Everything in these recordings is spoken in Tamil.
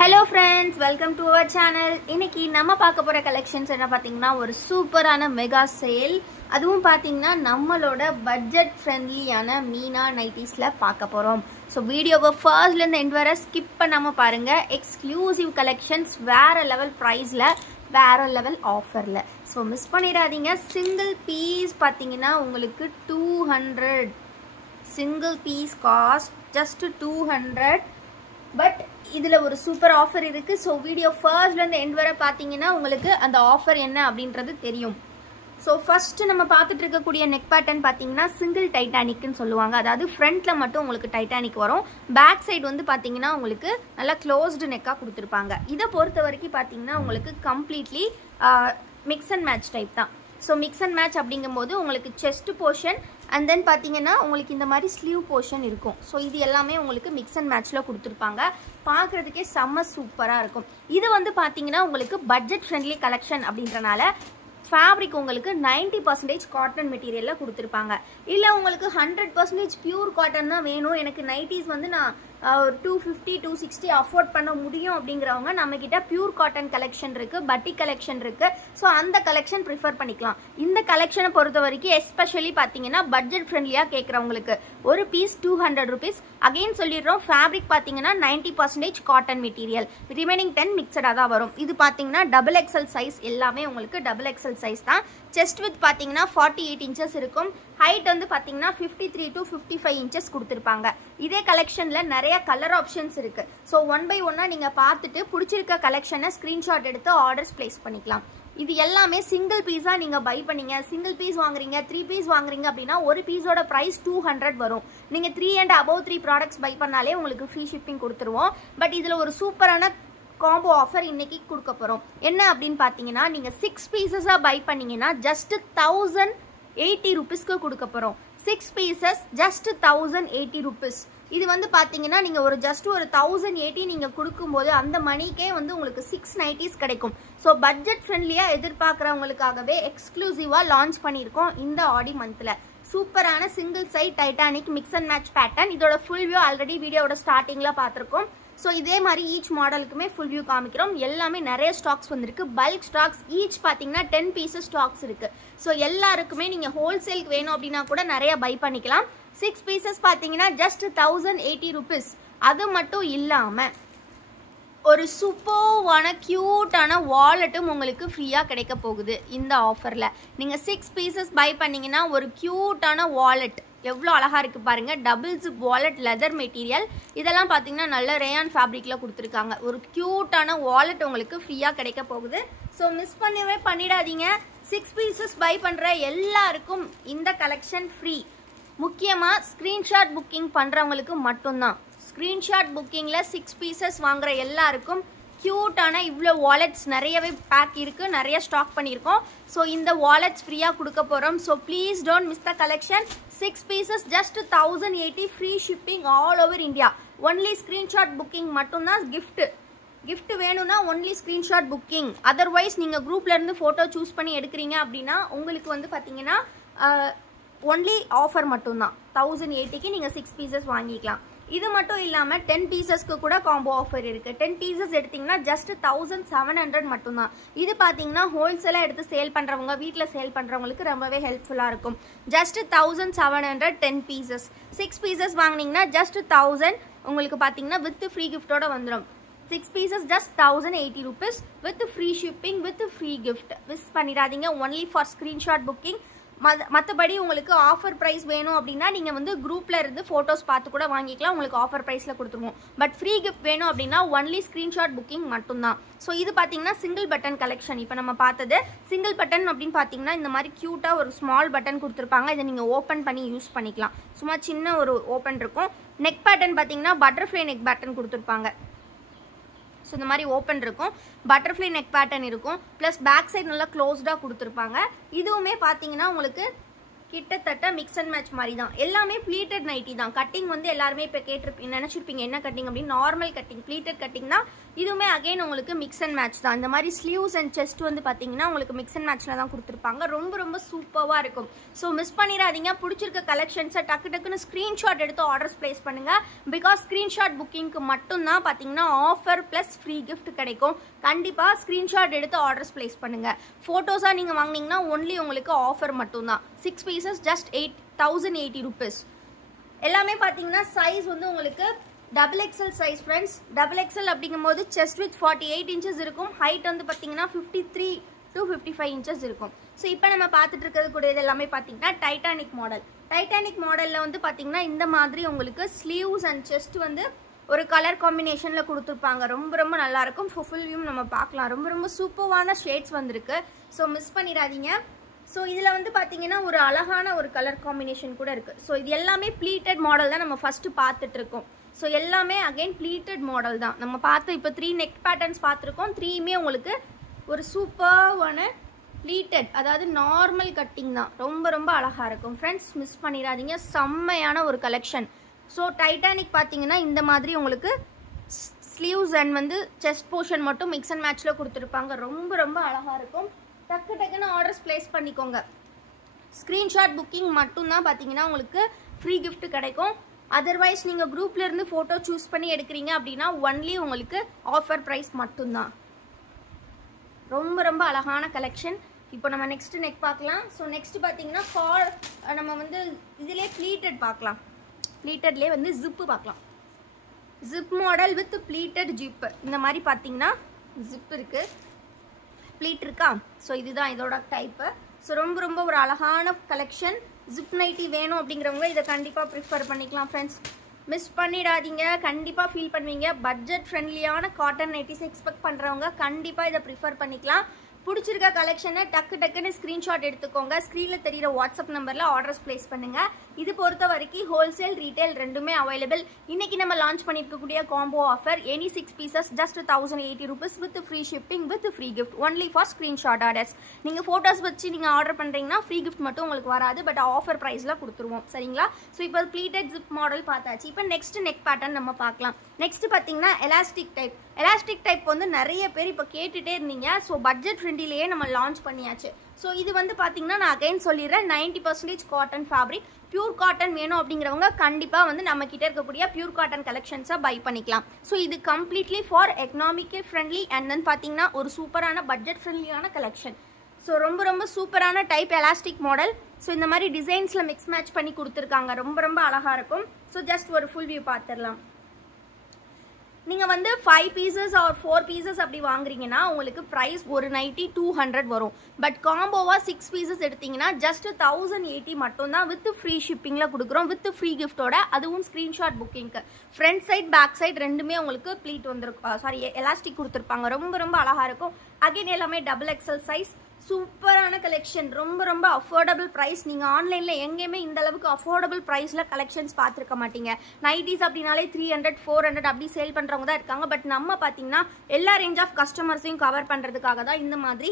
Hello friends, welcome to our channel. இன்னைக்கு நம்ம பார்க்க போற கலெக்ஷன்ஸ் என்ன பாத்தீங்கன்னா ஒரு சூப்பரான மெகா சேல். அதுவும் பாத்தீங்கன்னா நம்மளோட பட்ஜெட் ஃப்ரெண்ட்லியான மீனா நைட்டிஸ்ல பார்க்க போறோம். சோ வீடியோவை ஃபர்ஸ்ட்ல இருந்து எண்ட் வரை ஸ்கிப் பண்ணாம பாருங்க. எக்ஸ்க்ளூசிவ் கலெக்ஷன்ஸ் வேற லெவல் பிரைஸ்ல வேற லெவல் ஆஃபர்ல. சோ மிஸ் பண்ணிடாதீங்க. சிங்கிள் பீஸ் பாத்தீங்கன்னா உங்களுக்கு 200. Single piece cost just 200. But இதுல ஒரு சூப்பர் ஆஃபர் இருக்கு. ஸோ வீடியோ ஃபர்ஸ்ட்ல இருந்து எண்ட் வரை பார்த்தீங்கன்னா உங்களுக்கு அந்த ஆஃபர் என்ன அப்படின்றது தெரியும். ஸோ ஃபர்ஸ்ட் நம்ம பார்த்துட்டு இருக்கக்கூடிய நெக் பேட்டர்ன் பார்த்தீங்கன்னா சிங்கிள் டைட்டானிக்னு சொல்லுவாங்க. அதாவது ஃப்ரண்ட்ல மட்டும் உங்களுக்கு டைட்டானிக் வரும். பேக் சைடு வந்து பார்த்தீங்கன்னா உங்களுக்கு நல்லா க்ளோஸ்டு நெக்காக கொடுத்துருப்பாங்க. இதை பொறுத்த வரைக்கும் பார்த்தீங்கன்னா உங்களுக்கு completely mix and match type தான். ஸோ மிக்ஸ் அண்ட் மேட்ச் அப்படிங்கும்போது உங்களுக்கு செஸ்ட் போர்ஷன் அண்ட் தென் பார்த்தீங்கன்னா உங்களுக்கு இந்த மாதிரி ஸ்லீவ் போர்ஷன் இருக்கும். ஸோ இது எல்லாமே உங்களுக்கு மிக்ஸ் அண்ட் மேட்ச்சில் கொடுத்துருப்பாங்க. பார்க்குறதுக்கே செம்ம சூப்பராக இருக்கும். இது வந்து பார்த்தீங்கன்னா உங்களுக்கு பட்ஜெட் ஃப்ரெண்ட்லி கலெக்ஷன் அப்படின்றனால ஃபேப்ரிக் உங்களுக்கு 90% காட்டன் மெட்டீரியலில் கொடுத்துருப்பாங்க. இல்லை உங்களுக்கு 100% பியூர் காட்டன் தான் வேணும், எனக்கு நைட்டிஸ் வந்து நான் 250 260 அஃபோர்ட் பண்ண முடியும் அப்படிங்கிறவங்க நம்மக்கிட்ட பியூர் காட்டன் கலெக்ஷன் இருக்குது, பட்டிக் கலெக்ஷன் இருக்குது. ஸோ அந்த கலெக்ஷன் ப்ரிஃபர் பண்ணிக்கலாம். இந்த கலெக்ஷனை பொறுத்த வரைக்கும் எஸ்பெஷலி பார்த்தீங்கன்னா பட்ஜெட் ஃப்ரெண்ட்லியாக கேட்குறவங்களுக்கு ஒரு பீஸ் 200 rupees. அகெயின் சொல்லிடுறோம், ஃபேப்ரிக் பார்த்தீங்கன்னா 90% காட்டன் மெட்டீரியல், ரிமைனிங் 10 மிக்சடாக தான் வரும். இது பார்த்தீங்கன்னா டபுள் எக்ஸல் சைஸ், எல்லாமே உங்களுக்கு டபுள் எக்ஸல் சைஸ் தான். செஸ்ட் வித் பார்த்தீங்கன்னா 48 inches இருக்கும். ஹைட் வந்து பார்த்தீங்கன்னா 53 to 55 inches கொடுத்துருப்பாங்க. இதே கலெக்ஷனில் நிறைய கலர் ஆப்ஷன்ஸ் இருக்குது. ஸோ ஒன் பை ஒன்னாக நீங்கள் பார்த்துட்டு பிடிச்சிருக்க கலெக்ஷனை ஸ்க்ரீன்ஷாட் எடுத்து ஆர்டர்ஸ் பிளேஸ் பண்ணிக்கலாம். இது எல்லாமே சிங்கிள் பீஸாக நீங்கள் பை பண்ணீங்க, சிங்கிள் பீஸ் வாங்குறீங்க, 3 பீஸ் வாங்குறீங்க அப்படின்னா ஒரு பீஸோட ப்ரைஸ் 200 வரும். நீங்கள் 3 and above 3 ப்ராடக்ட்ஸ் பை பண்ணாலே உங்களுக்கு ஃப்ரீ ஷிப்பிங் கொடுத்துருவோம். பட் இதில் ஒரு சூப்பரான காம்போ ஆஃபர் இன்னைக்கு கொடுக்க போகிறோம். என்ன அப்படின்னு பார்த்தீங்கன்னா நீங்கள் 6 பீசஸாக பை பண்ணீங்கன்னா ஜஸ்ட் 1080 rupeesக்கு கொடுக்க போகிறோம். 6 pieces ஜஸ்ட் 1080 rupees. இது வந்து பார்த்தீங்கன்னா நீங்கள் ஒரு ஜஸ்ட் ஒரு 1080 நீங்கள் கொடுக்கும்போது அந்த மணிக்கே வந்து உங்களுக்கு 6 nighties கிடைக்கும். ஸோ பட்ஜெட் ஃப்ரெண்ட்லியாக எதிர்பார்க்குறவங்களுக்காகவே எக்ஸ்க்ளூசிவாக லான்ச் பண்ணியிருக்கோம் இந்த ஆடி மந்தில். சூப்பரான single side titanic mix and match pattern. இதோட ஃபுல் வியூ ஆல்ரெடி வீடியோட ஸ்டார்டிங்கில் பார்த்துருக்கோம். ஸோ இதே மாதிரி ஈச் மாடலுக்குமே ஃபுல் வியூ காமிக்கிறோம். எல்லாமே நிறைய ஸ்டாக்ஸ் வந்திருக்கு, பல்க் ஸ்டாக்ஸ். ஈச் பார்த்தீங்கன்னா 10 pieces ஸ்டாக்ஸ் இருக்குது. ஸோ எல்லாருக்குமே நீங்கள் ஹோல்சேலுக்கு வேணும் அப்படின்னா கூட நிறைய பை பண்ணிக்கலாம். 6 pieces பார்த்தீங்கன்னா ஜஸ்ட் 1080 rupees. அது மட்டும் இல்லாமல் ஒரு சூப்பர்வான க்யூட்டான வாலெட்டும் உங்களுக்கு ஃப்ரீயாக கிடைக்க போகுது இந்த ஆஃபரில். நீங்கள் 6 pieces பை பண்ணிங்கன்னா ஒரு க்யூட்டான வாலெட் எவ்வளோ அழகாக இருக்குது பாருங்கள். Double zip wallet, leather material, இதெல்லாம் பார்த்தீங்கன்னா நல்ல ரேயான் ஃபேப்ரிக்கில் கொடுத்துருக்காங்க. ஒரு க்யூட்டான வாலெட் உங்களுக்கு ஃப்ரீயாக கிடைக்க போகுது. ஸோ மிஸ் பண்ணவே பண்ணிடாதீங்க. 6 pieces பை பண்ணுற எல்லாருக்கும் இந்த கலெக்ஷன் ஃப்ரீ. முக்கியமாக ஸ்க்ரீன்ஷாட் புக்கிங் பண்ணுறவங்களுக்கு மட்டும்தான். ஸ்க்ரீன்ஷாட் புக்கிங்கில் 6 pieces வாங்குகிற எல்லாருக்கும் க்யூட்டான இவ்வளோ வாலெட்ஸ் நிறையவே பேக் இருக்குது, நிறைய ஸ்டாக் பண்ணியிருக்கோம். ஸோ இந்த வாலெட்ஸ் ஃப்ரீயாக கொடுக்க போகிறோம். So please don't miss the collection. 6 pieces just 1080, free shipping all over India. Only screenshot booking மட்டும்தான். கிஃப்ட் வேணும்னா ஒன்லி ஸ்க்ரீன்ஷாட் புக்கிங். அதர்வைஸ் நீங்கள் குரூப்லேருந்து ஃபோட்டோ சூஸ் பண்ணி எடுக்கிறீங்க அப்படின்னா உங்களுக்கு வந்து பார்த்தீங்கன்னா ஒன்லி ஆஃபர் மட்டும்தான். 1080க்கு நீங்கள் 6 pieces வாங்கிக்கலாம். இது மட்டும் இல்லாமல் 10 piecesக்கு கூட காம்போ ஆஃபர் இருக்குது. 10 pieces எடுத்திங்கன்னா ஜஸ்ட் 1700 மட்டும்தான். இது பார்த்தீங்கன்னா ஹோல்சேலாக எடுத்து சேல் பண்ணுறவங்க, வீட்டில் சேல் பண்ணுறவங்களுக்கு ரொம்பவே ஹெல்ப்ஃபுல்லாக இருக்கும். Just 1700 10 pieces. 6 pieces வாங்கினீங்கன்னா ஜஸ்ட் 1000 உங்களுக்கு பார்த்தீங்கன்னா வித் ஃப்ரீ கிஃப்டோட வந்துடும். 6 pieces just 1080 rupees with free shipping with free gift. Miss பண்ணிடாதீங்க. Only for screenshot booking. மற்றபடி உங்களுக்கு ஆஃபர் ப்ரைஸ் வேணும் அப்படின்னா நீங்கள் வந்து குரூப்பில் இருந்து ஃபோட்டோஸ் பார்த்து கூட வாங்கிக்கலாம், உங்களுக்கு ஆஃபர் ப்ரைஸில் கொடுத்துருவோம். பட் ஃப்ரீ கிஃப்ட் வேணும் அப்படின்னா ஒன்லி ஸ்க்ரீன்ஷாட் புக்கிங் மட்டும்தான். ஸோ இது பார்த்தீங்கன்னா சிங்கிள் பட்டன் கலெக்ஷன். இப்போ நம்ம பார்த்தது சிங்கிள் பட்டன் அப்படின்னு பார்த்தீங்கன்னா இந்த மாதிரி க்யூட்டாக ஒரு ஸ்மால் பட்டன் கொடுத்துருப்பாங்க. இதை நீங்கள் ஓப்பன் பண்ணி யூஸ் பண்ணிக்கலாம். சும்மா சின்ன ஒரு ஓப்பன் இருக்கும். நெக் பேட்டர்ன் பார்த்தீங்கன்னா பட்டர்ஃப்ளை நெக் பேட்டர்ன் கொடுத்துருப்பாங்க. ஸோ இந்த மாதிரி ஓப்பன் இருக்கும், பட்டர்ஃப்ளை நெக் பேட்டர்ன் இருக்கும், ப்ளஸ் பேக் சைடு நல்லா க்ளோஸ்டாக கொடுத்துருப்பாங்க. இதுவுமே பார்த்தீங்கன்னா உங்களுக்கு கிட்டத்தட்ட மிக்ஸ் அண்ட் மேட்ச் மாதிரி தான். எல்லாமே ப்ளீட்டட் நைட்டி தான். கட்டிங் வந்து எல்லாருமே இப்போ நினச்சிருப்பீங்க என்ன கட்டிங் அப்படின்னு. நார்மல் கட்டிங், ப்ளீட்டட் கட்டிங் தான். இதுவுமே அகைன் உங்களுக்கு மிக்ஸ் அண்ட் மேட்ச் தான். இந்த மாதிரி ஸ்லீவ்ஸ் அண்ட் செஸ்ட் வந்து பார்த்தீங்கன்னா உங்களுக்கு மிக்ஸ் அண்ட் மேட்ச்சில் தான் கொடுத்துருப்பாங்க. ரொம்ப ரொம்ப சூப்பராக இருக்கும். ஸோ மிஸ் பண்ணிடாதீங்க. பிடிச்சிருக்க கலெக்ஷன்ஸை டக்குன்னு ஸ்க்ரீன்ஷாட் எடுத்து ஆர்டர்ஸ் பிளேஸ் பண்ணுங்கள். பிகாஸ் ஸ்க்ரீன்ஷாட் புக்கிங்க்கு மட்டும்தான் பார்த்தீங்கன்னா ஆஃபர் ப்ளஸ் ஃப்ரீ கிஃப்ட் கிடைக்கும். கண்டிப்பாக ஸ்க்ரீன்ஷாட் எடுத்து ஆர்டர்ஸ் பிளேஸ் பண்ணுங்கள். ஃபோட்டோஸாக நீங்கள் வாங்கினீங்கன்னா ஒன்லி உங்களுக்கு ஆஃபர் மட்டும்தான். 6 pieces just 8,080 rupees. எல்லாமே பார்த்தீங்கன்னா சைஸ் வந்து உங்களுக்கு XXL சைஸ் ஃப்ரெண்ட்ஸ். XXL அப்படிங்கும்போது செஸ்ட் வித் 48 inches இருக்கும். ஹைட் வந்து பார்த்தீங்கன்னா 53 to 55 inches இருக்கும். ஸோ இப்போ நம்ம பார்த்துட்டு இருக்கிறது கூட இது எல்லாமே பார்த்தீங்கன்னா டைட்டானிக் மாடல். டைட்டானிக் மாடலில் வந்து பார்த்தீங்கன்னா இந்த மாதிரி உங்களுக்கு ஸ்லீவ்ஸ் அண்ட் செஸ்ட் வந்து ஒரு கலர் காம்பினேஷனில் கொடுத்துருப்பாங்க. ரொம்ப ரொம்ப நல்லாயிருக்கும். ஃபுல் வியூ நம்ம பார்க்கலாம். ரொம்ப ரொம்ப சூப்பரான ஷேட்ஸ் வந்திருக்கு. ஸோ மிஸ் பண்ணிடாதீங்க. ஸோ இதில் வந்து பார்த்தீங்கன்னா ஒரு அழகான ஒரு கலர் காம்பினேஷன் கூட இருக்குது. ஸோ இது எல்லாமே ப்ளீட்டட் மாடல் தான் நம்ம ஃபஸ்ட்டு பார்த்துட்ருக்கோம். ஸோ எல்லாமே அகைன் ப்ளீட்டட் மாடல் தான் நம்ம பார்த்து. இப்போ 3 நெக் பேட்டர்ன்ஸ் பார்த்துருக்கோம். 3மே உங்களுக்கு ஒரு சூப்பரான ப்ளீட்டட், அதாவது நார்மல் கட்டிங் தான். ரொம்ப ரொம்ப அழகாக இருக்கும் ஃப்ரெண்ட்ஸ். மிஸ் பண்ணிடாதீங்க. செம்மையான ஒரு கலெக்ஷன். ஸோ டைட்டானிக் பார்த்தீங்கன்னா இந்த மாதிரி உங்களுக்கு ஸ்லீவ்ஸ் அண்ட் வந்து செஸ்ட் போர்ஷன் மட்டும் மிக்ஸ் அண்ட் மேட்ச்சில் கொடுத்துருப்பாங்க. ரொம்ப ரொம்ப அழகாக இருக்கும். டக்குன்னு ஆர்டர்ஸ் பிளேஸ் பண்ணிக்கோங்க. ஸ்க்ரீன்ஷாட் புக்கிங் மட்டும்தான் பார்த்தீங்கன்னா உங்களுக்கு ஃப்ரீ கிஃப்ட் கிடைக்கும். அதர்வைஸ் நீங்கள் குரூப்லேருந்து ஃபோட்டோ சூஸ் பண்ணி எடுக்கிறீங்க அப்படின்னா ஒன்லி உங்களுக்கு ஆஃபர் ப்ரைஸ் மட்டும்தான். ரொம்ப ரொம்ப அழகான கலெக்ஷன். இப்போ நம்ம நெக்ஸ்ட் நெக் பார்க்கலாம். ஸோ நெக்ஸ்ட் பார்த்தீங்கன்னா நம்ம வந்து இதிலே ப்ளீட்டட் பார்க்கலாம். ப்ளீட்டட்லேயே வந்து ஜிப்பு பார்க்கலாம். Zip model with pleated zip. இந்த மாதிரி பார்த்தீங்கன்னா ஜிப் இருக்குது, ப்ளீட் இருக்கா. ஸோ இதுதான் இதோட டைப்பு. ஸோ ரொம்ப ரொம்ப ஒரு அழகான கலெக்ஷன். ஜிப் நைட்டி வேணும் அப்படிங்கிறவங்க இதை கண்டிப்பாக ப்ரிஃபர் பண்ணிக்கலாம் ஃப்ரெண்ட்ஸ். மிஸ் பண்ணிடாதீங்க. கண்டிப்பாக ஃபீல் பண்ணுவீங்க. பட்ஜெட் ஃப்ரெண்ட்லியான காட்டன் நைட்டிஸ் எக்ஸ்பெக்ட் பண்ணுறவங்க கண்டிப்பாக இதை ப்ரிஃபர் பண்ணிக்கலாம். பிடிச்சிருக்க கலெக்ஷனை டக்குன்னு ஸ்க்ரீன்ஷாட் எடுத்துக்கோங்க. ஸ்க்ரீனில் தெரிகிற வாட்ஸ்அப் நம்பரில் ஆர்டர்ஸ் பிளேஸ் பண்ணுங்கள். இது பொறுத்த வரைக்கும் ஹோல்சேல் ரீட்டைல் ரெண்டுமே அவைலபிள். இன்றைக்கி நம்ம லான்ச் பண்ணியிருக்கக்கூடிய combo offer any 6 pieces just 1080 rupees with free shipping with free gift only for screenshot orders. நீங்கள் ஃபோட்டோஸ் வச்சு நீங்கள் ஆர்டர் பண்ணுறீங்கன்னா ஃப்ரீ கிஃப்ட் மட்டும் உங்களுக்கு வராது. பட் ஆஃபர் ப்ரைஸில் கொடுத்துருவோம். சரிங்களா. ஸோ இப்போ ப்ளீட்டட் ஜிப் மாடல் பார்த்தாச்சு. இப்போ நெக்ஸ்ட் நெக் பேட்டர்ன் நம்ம பார்க்கலாம். நெக்ஸ்ட் பார்த்தீங்கன்னா எலாஸ்டிக் டைப். எலாஸ்டிக் டைப் வந்து நிறைய பேர் இப்போ கேட்டுகிட்டே இருந்தீங்க. ஸோ பட்ஜெட் ஃப்ரெண்ட்லியே நம்ம லான்ச் பண்ணியாச்சு. ஸோ இது வந்து பார்த்தீங்கன்னா நான் அகைன் சொல்லிடுறேன், 90% காட்டன் ஃபேப்ரிக். பியூர் காட்டன் வேணும் அப்படிங்கிறவங்க கண்டிப்பாக வந்து நம்ம கிட்ட இருக்கக்கூடிய பியூர் காட்டன் கலெக்ஷன்ஸை பை பண்ணிக்கலாம். ஸோ இது completely for economical friendly and then பார்த்தீங்கன்னா ஒரு சூப்பரான பட்ஜெட் ஃப்ரெண்ட்லியான கலெக்ஷன். ஸோ ரொம்ப ரொம்ப சூப்பரான டைப் எலாஸ்டிக் மாடல். ஸோ இந்த மாதிரி டிசைன்ஸில் மிக்ஸ் மேட்ச் பண்ணி கொடுத்துருக்காங்க. ரொம்ப ரொம்ப அழகாக இருக்கும். ஸோ ஜஸ்ட் ஒரு ஃபுல் வியூ பார்த்துடலாம். நீங்கள் வந்து 5 pieces or 4 pieces அப்படி வாங்குறீங்கன்னா உங்களுக்கு ப்ரைஸ் ஒரு நைட்டி 200 வரும். பட் காம்போவாக 6 pieces எடுத்தீங்கன்னா ஜஸ்ட் 1080 மட்டும்தான் வித் ஃப்ரீ ஷிப்பிங்கில் கொடுக்குறோம். வித் ஃப்ரீ கிஃப்டோட, அதுவும் ஸ்க்ரீன்ஷாட் புக்கிங்க்கு. ஃப்ரண்ட் சைட் பேக் சைட் ரெண்டுமே உங்களுக்கு ப்ளீட் வந்துருக்கும், எலாஸ்டிக் கொடுத்துருப்பாங்க. ரொம்ப ரொம்ப அழகாக இருக்கும். அகைன் எல்லாமே XXL சைஸ். சூப்பரான கலெக்ஷன். ரொம்ப ரொம்ப அஃபோர்டபுள் ப்ரைஸ். நீங்கள் ஆன்லைனில் எங்கேயுமே இந்த அளவுக்கு அஃபோர்டபுள் ப்ரைஸில் கலெக்ஷன்ஸ் பார்த்துருக்க மாட்டீங்க. நைட்டிஸ் அப்படின்னாலே 300 400 அப்படி சேல் பண்ணுறவங்க தான் இருக்காங்க. பட் நம்ம பார்த்தீங்கன்னா எல்லா ரேஞ்ச் ஆஃப் கஸ்டமர்ஸையும் கவர் பண்ணுறதுக்காக தான் இந்த மாதிரி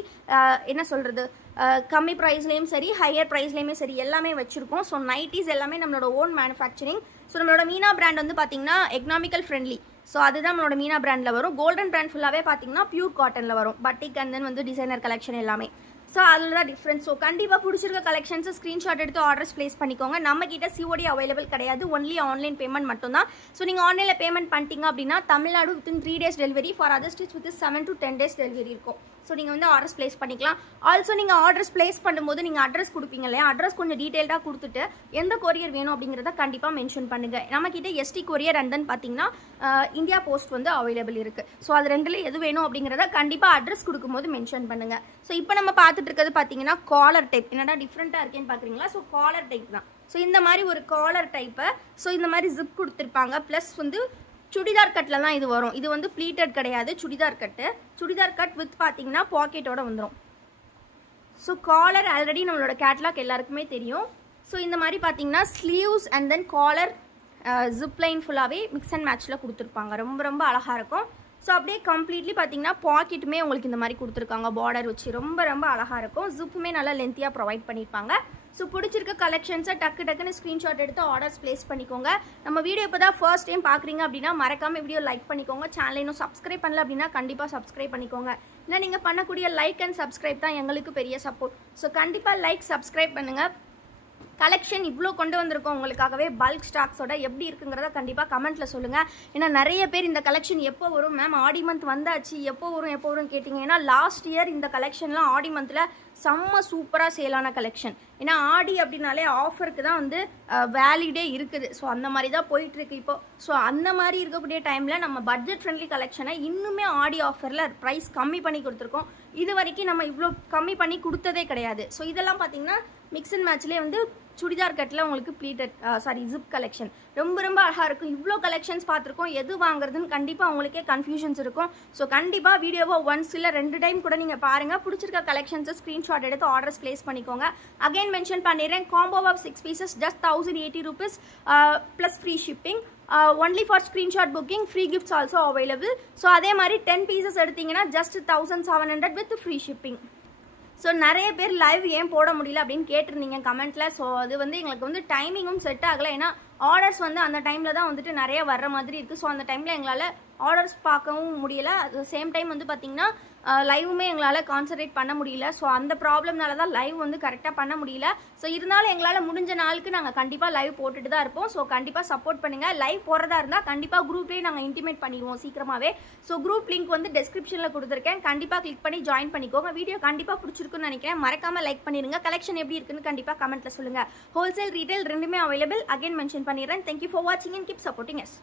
என்ன சொல்கிறது கம்மி ப்ரைஸ்லேயும் சரி ஹையர் ப்ரைஸ்லேயுமே சரி எல்லாமே வச்சுருக்கோம். ஸோ நைட்டிஸ் எல்லாமே நம்மளோட ஓன் மேனுஃபேக்சரிங். ஸோ நம்மளோட மீனா பிராண்ட் வந்து பார்த்தீங்கன்னா எக்கனாமிக்கல் ஃப்ரெண்ட்லி. ஸோ அதுதான் நம்மளோட மீனா பிராண்டில் வரும். கோல்டன் பிராண்ட் ஃபுல்லாகவே பார்த்தீங்கன்னா பியூர் காட்டனில் வரும். பட்டிக் அண்ட் தென் வந்து டிசைனர் கலெக்ஷன் எல்லாமே. ஸோ அதில் தான் டிஃப்ரென்ஸ். ஸோ கண்டிப்பாக பிடிச்சிருக்க கலெக்ஷன்ஸை ஸ்க்ரீன்ஷாட் எடுத்து ஆர்டர்ஸ் பிளேஸ் பண்ணிக்கோங்க. நம்ம கிட்ட COD அவைலபிள் கிடையாது. ஒன்லி ஆன்லைன் பேமெண்ட் மட்டும்தான். ஸோ நீங்கள் ஆன்லைனில் பேமெண்ட் பண்ணிட்டீங்க அப்படின்னா Tamil Nadu within 3 days delivery. For other states with 7 to 10 days delivery இருக்கும். ஸோ நீங்கள் வந்து ஆர்டர்ஸ் பிளேஸ் பண்ணிக்கலாம். ஆல்சோ நீங்கள் ஆர்டர்ஸ் பிளேஸ் பண்ணும்போது நீங்கள் அட்ரஸ் கொடுப்பீங்க இல்லையா, அட்ரஸ் கொஞ்சம் டீட்டெயில்டாக கொடுத்துட்டு எந்த கொரியர் வேணும் அப்படிங்கிறத கண்டிப்பாக மென்ஷன் பண்ணுங்கள். நம்மக்கிட்ட ST கொரியர் அண்ட் தென் பார்த்தீங்கன்னா இந்தியா போஸ்ட் வந்து அவைலபிள் இருக்குது. ஸோ அது ரெண்டில் எது வேணும் அப்படிங்கிறத கண்டிப்பாக அட்ரஸ் கொடுக்கும்போது மென்ஷன் பண்ணுங்கள். ஸோ இப்போ நம்ம பார்த்துட்டு இருக்கிறது பார்த்தீங்கன்னா காலர் டைப். என்னடா டிஃப்ரெண்ட்டாக இருக்கேன்னு பார்க்குறீங்களா. ஸோ காலர் டைப் தான். ஸோ இந்த மாதிரி ஒரு காலர் டைப்பை ஸோ இந்த மாதிரி ஜிப் கொடுத்துருப்பாங்க. ப்ளஸ் வந்து சுடிதார் கட்டில் தான் இது வரும். இது வந்து ப்ளீட்டட் கிடையாது, churidar cut. Churidar cut with பார்த்தீங்கன்னா பாக்கெட்டோட வந்துடும். ஸோ காலர் ஆல்ரெடி நம்மளோட கேட்லாக் எல்லாருக்குமே தெரியும். ஸோ இந்த மாதிரி பார்த்தீங்கன்னா sleeves and then collar zip line ஃபுல்லாகவே மிக்ஸ் அண்ட் மேட்ச்சில் கொடுத்துருப்பாங்க. ரொம்ப ரொம்ப அழகாக இருக்கும். ஸோ அப்படியே கம்ப்ளீட்லி பார்த்தீங்கன்னா பாக்கெட்டுமே உங்களுக்கு இந்த மாதிரி கொடுத்துருக்காங்க பார்டர் வச்சு. ரொம்ப ரொம்ப அழகாக இருக்கும். ஜிப்புமே நல்லா லென்த்தியாக ப்ரொவைட் பண்ணியிருப்பாங்க. ஸோ பிடிச்சிருக்க கலெக்ஷன்ஸை டக்குன்னு ஸ்க்ரீன்ஷாட் எடுத்து ஆர்டர்ஸ் பிளேஸ் பண்ணிக்கோங்க. நம்ம வீடியோ இப்போ தான் ஃபர்ஸ்ட் டைம் பார்க்குறீங்க அப்படின்னா மறக்காம வீடியோ லைக் பண்ணிக்கோங்க. சேனலை இன்னும் சப்ஸ்கிரைப் பண்ணல அப்படின்னா கண்டிப்பாக சப்ஸ்கிரைப் பண்ணிக்கோங்க. ஏன்னா நீங்கள் பண்ணக்கூடிய லைக் அண்ட் சப்ஸ்கிரைப் தான் எங்களுக்கு பெரிய சப்போர்ட். ஸோ கண்டிப்பாக லைக் சப்ஸ்கிரைப் பண்ணுங்கள். கலெக்ஷன் இவ்வளோ கொண்டு வந்திருக்கோம் உங்களுக்காகவே பல்க் ஸ்டாக்ஸோட எப்படி இருக்குங்கிறத கண்டிப்பாக கமெண்ட்டில் சொல்லுங்கள். ஏன்னா நிறைய பேர் இந்த கலெக்ஷன் எப்போ வரும் மேம், ஆடி மந்த் வந்தாச்சு, எப்போ வரும் கேட்டிங்க. ஏன்னா லாஸ்ட் இயர் இந்த கலெக்ஷன்லாம் ஆடி மந்தில் செம்ம சூப்பராக சேலான கலெக்ஷன். ஏன்னா ஆடி அப்படின்னாலே ஆஃபருக்கு தான் வந்து வேலிடே இருக்குது. ஸோ அந்த மாதிரி தான் போயிட்டுருக்கு இப்போ. ஸோ அந்த மாதிரி இருக்கக்கூடிய டைமில் நம்ம பட்ஜெட் ஃப்ரெண்ட்லி கலெக்ஷனை இன்னுமே ஆடி ஆஃபரில் ப்ரைஸ் கம்மி பண்ணி கொடுத்துருக்கோம். இது வரைக்கும் நம்ம இவ்வளோ கம்மி பண்ணி கொடுத்ததே கிடையாது. ஸோ இதெல்லாம் பார்த்தீங்கன்னா மிக்ஸ் அண்ட் மேட்ச்லேயே வந்து சுடிதார் கட்டில் உங்களுக்கு ப்ளீட்டட் ஜிப் கலெக்ஷன் ரொம்ப அழகாக இருக்கும். இவ்வளோ கலெக்ஷன்ஸ் பார்த்துருக்கோம், எது வாங்குறதுன்னு கண்டிப்பாக உங்களுக்கே கன்ஃபியூஷன்ஸ் இருக்கும். ஸோ கண்டிப்பாக வீடியோவை ஒன்ஸ் இல்லை 2 டைம் கூட நீங்கள் பாருங்கள். பிடிச்சிருக்க கலெக்ஷன்ஸை ஸ்க்ரீன்ஷாட் எடுத்து ஆர்டர்ஸ் பிளேஸ் பண்ணிக்கோங்க. அகைன் மென்ஷன் பண்ணிடுறேன், combo of 6 pieces just 1080 rupees plus free shipping. Only for screenshot booking, free gifts also available. So அதே மாதிரி 10 pieces எடுத்தீங்கன்னா just 1700 with free shipping. So நிறைய பேர் லைவ் ஏன் போட முடியல அப்படின்னு கேட்டிருந்தீங்க கமெண்ட்டில். ஸோ அது வந்து எங்களுக்கு வந்து டைமிங்கும் செட் ஆகலை. ஏன்னா ஆர்டர்ஸ் வந்து அந்த டைமில் தான் வந்துட்டு நிறைய வர்ற மாதிரி இருக்குது. ஸோ அந்த டைமில் எங்களால் ஆர்டர்ஸ் பார்க்கவும் முடியலை. அது சேம் டைம் வந்து பார்த்திங்கன்னா லைவுமே எங்களால் கான்சன்ட்ரேட் பண்ண முடியல. ஸோ அந்த ப்ராப்ளம்னால தான் லைவ் வந்து கரெக்டாக பண்ண முடியல. ஸோ இருந்தாலும் எங்களால் முடிஞ்ச நாளுக்கு நாங்கள் கண்டிப்பாக லைவ் போட்டுட்டு தான் இருப்போம். ஸோ கண்டிப்பாக சப்போர்ட் பண்ணுங்கள். லைவ் போடுறதா இருந்தால் கண்டிப்பாக குரூப்லேயே நாங்கள் இன்டிமேட் பண்ணிடுவோம் சீக்கிரமாகவே. ஸோ குரூப் லிங்க் வந்து டிஸ்கிரிப்ஷனில் கொடுத்துருக்கேன், கண்டிப்பாக கிளிக் பண்ணி ஜாயின் பண்ணிக்கோங்க. வீடியோ கண்டிப்பாக பிடிச்சிருக்குன்னு நினைக்கிறேன். மறக்காமல் லைக் பண்ணிடுங்க. கலெக்ஷன் எப்படி இருக்குன்னு கண்டிப்பாக கமெண்ட்டில் சொல்லுங்கள். ஹோல்சேல் ரீட்டைல் ரெண்டுமே அவைலபிள். அகைன் மென்ஷன் பண்ணிடுறேன். தேங்க்யூ ஃபார் வாட்சிங் அண்ட் கீப் சப்போர்ட்டிங் அஸ்.